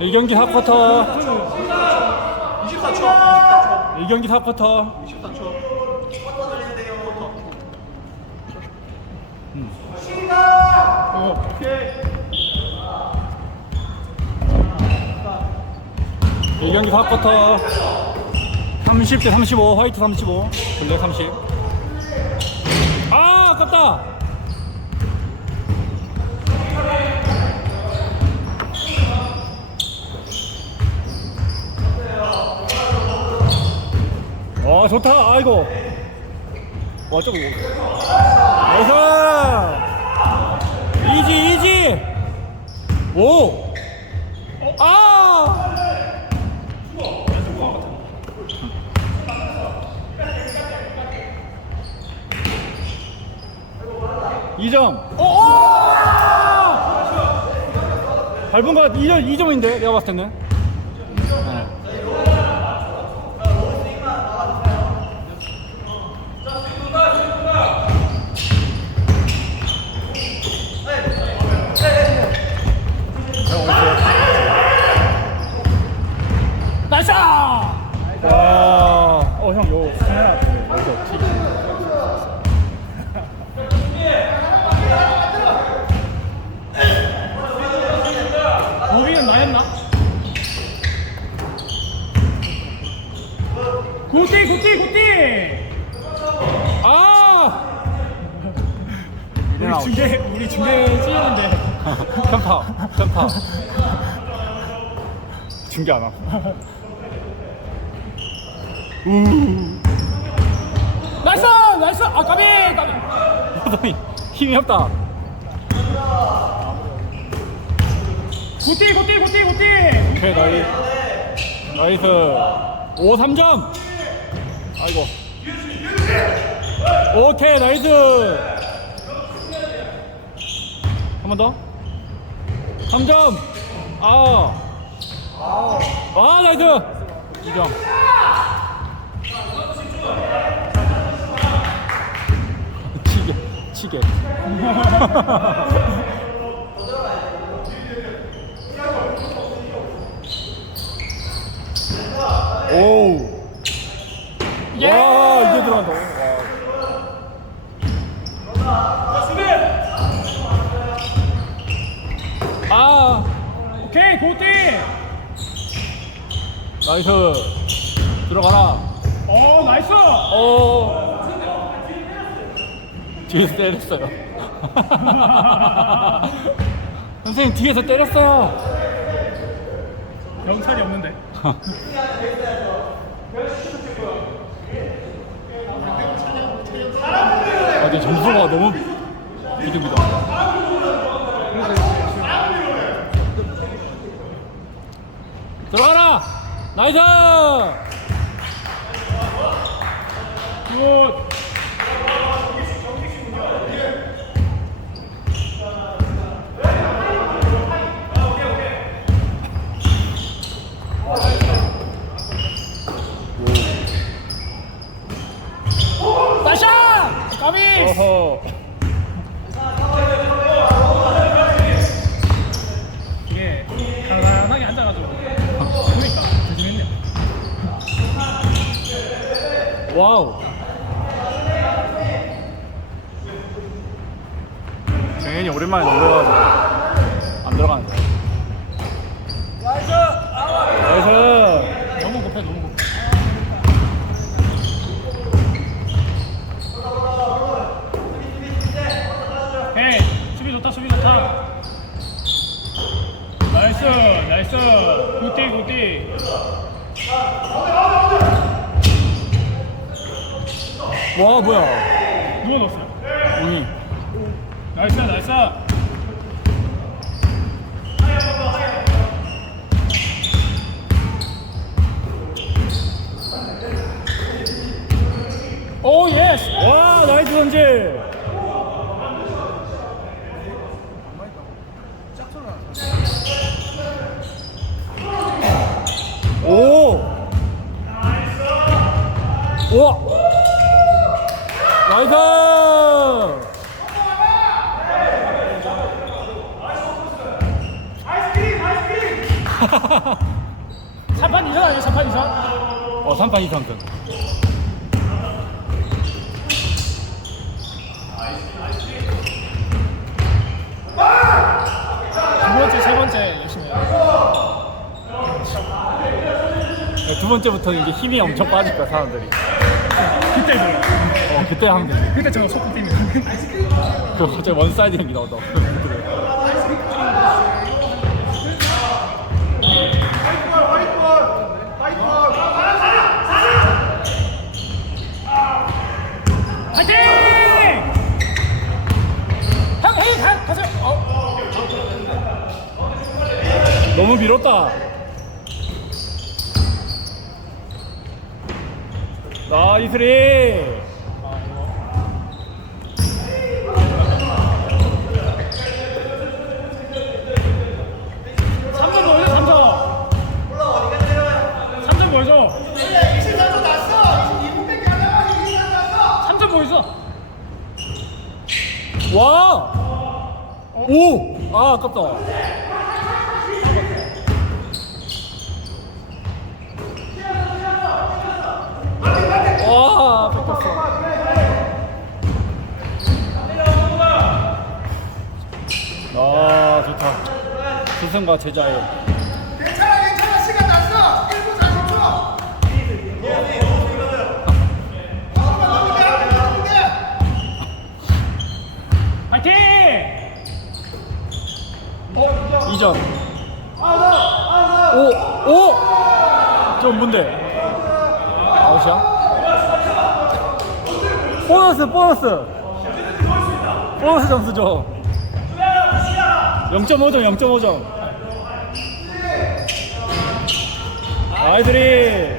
1경기 4쿼터. 24초 24초. 1경기 4쿼터. 24초 어. 오케이 1경기 4쿼터. 30대 35 화이트 35 블랙 30 아, 아깝다. 와, 좋다. 아이고. 와, 저거. 나이스! 이지, 이지! 오! 아! 이점 오! 밟은 거 2점, 2점인데 내가 봤을 때는. 네. 나이스! 와, 어, 형, 요, 카메라, 여기 어떻게. 무비는 나였나? 고띠 고띠 고띠 아! 우리 중계 우리 중계 찌는데 편파, 편파. 중계 안 와. 나이스 나이스 아 까비 까비 여동이 힘이 없다. 고띠 고띠 고띠 고띠 오케이, 나이, 나이스. 5, 3점! 아이고. 오케이, 나이스! 한 번 더. 3점! 아! 아, 나이스! 2점. 치게, 치게. 오우. 예! 와, 이게 들어간다. 와. 아, 오케이 고띠 나이스. 들어가라. 어 나이스 오. 뒤에서 때렸어요. 선생님 뒤에서 때렸어요. 경찰이 없는데 아, 근데 점수가 너무 비등비등. 들어가라. 나이스. 굿 나이스 까비 어허. 이게 가난하게 앉아가지고 보니까 조심했네요 와우. 정현이 오랜만에 놀러가지고 안 들어가는데. 나이스. 나이스. 너무 급해 너무 급해 오케이 수비 좋다 수비 좋다 나이스 나이스 굿띠 굿띠 와 뭐야? 누워 넣었어요 응. 나이스 나이스 오 예스 와 나이스 던지. 오. 우와. 나이스. 3판 이상 아니야 3판 이상? 어 3판 이상 등두 번째 세 번째 열심히 해두 번째부터는 이제 힘이 엄청 빠질 거야 사람들이. 그때 어 그때 하면 되지. 그때 소금 때문에 그 갑자기 원사이드 나온다 파이팅! 형 헤이 가 가자 어 너무 밀었다 나이스리 삼점 보여줘 3점 몰라 어디가 때려요 3점 보여줘 24초 났어 22분밖에 안 남아 24초 3점 보여줘 와! 오! 아 아깝다 와 뺏겼어 아 좋다 스승과 제자의 괜찮아 괜찮아 시간 났어 1분 40초 한번 넘으면 돼 한번 넘으면 돼 파이팅! 2점 오! 오! 좀 뭔데? 아웃이야? 보너스 보너스 보너스 점수 줘 0.5점 0.5점 아이들이.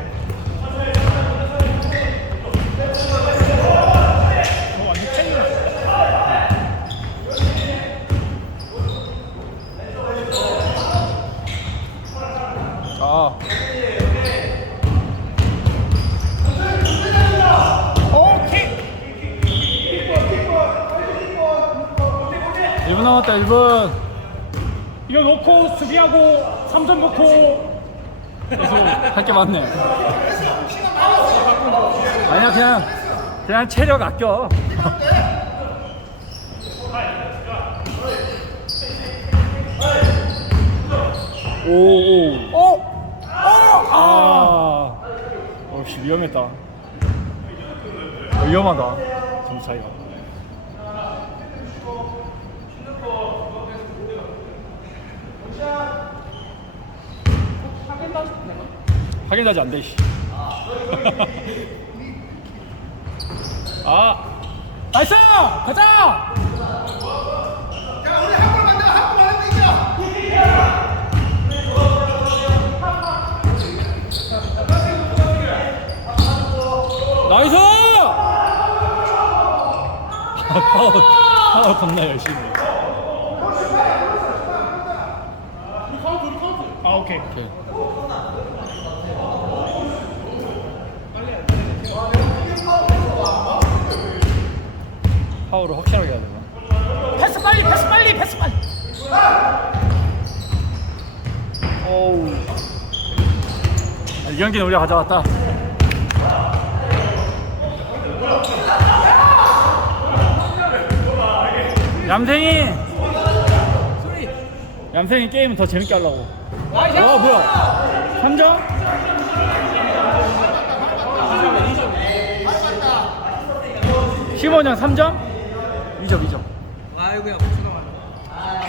아. 오케이. 1분 남았다 1분 이거 놓고 수비하고 3점 놓고. 할게 많네. 아니야 그냥 그냥 체력 아껴. 오오. 오! 아. 역시 위험했다. 어, 위험하다. 점수 차이가 확인하지 않대 씨. 아 나이스! 가자! 나이스! 파워 파워 겁나 열심히 아 오케이 오케이. 파워를 확실하게 해야 되나? 패스 빨리 패스 빨리 패스 빨리 어우. 아, 이 경기는 우리가 가져왔다. 얌생이! 얌생이 게임은 더 재밌게 하려고. 와, 뭐야? 3점? 시원형 3점? 2점, 2점.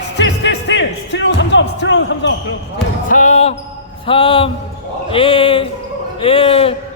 스틸 스틸 스틸 스틸로 3점 스틸로 3점 4, 3, 1, 1.